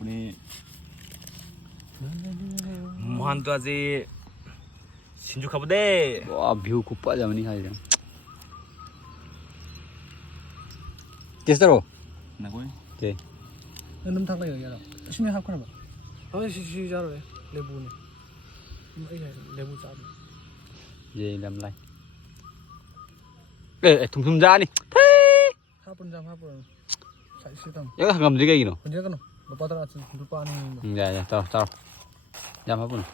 우리 뭐한도 아직 신죽하보대. 와, 뷰 굿빠져니 하이랑. 됐어. 나고이. 오케이. nấm thang này ở nhà nào xin học con nào nói xí ra rồi lebu này mấy này lebu sao Về làm lại. Ê, thùng ra đi. hapun saya sih tam 여기 한번 되게 이노. 언제 가노 lupa terus lupa nih 야, 야, 따라. 야, 한번.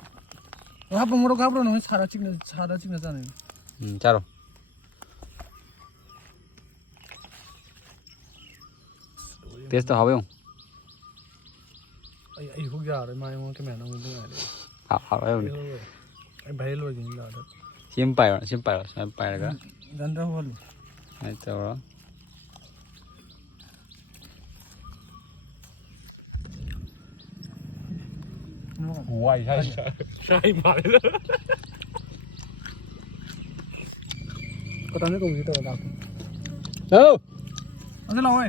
hapun mau kabur nih cara cikna sana 짜로. 됐어, 하고요. ai हो गया रे मैं वो के मैं ना मुझे आ रही 하고요. ai भाई लोग नहीं ला रहा 심빠이가. गंदा हो लो 아이따라. 와이 하이. 샤이 말해. पता नहीं कौन सी तो लाख 어! अरे लाओ ए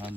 한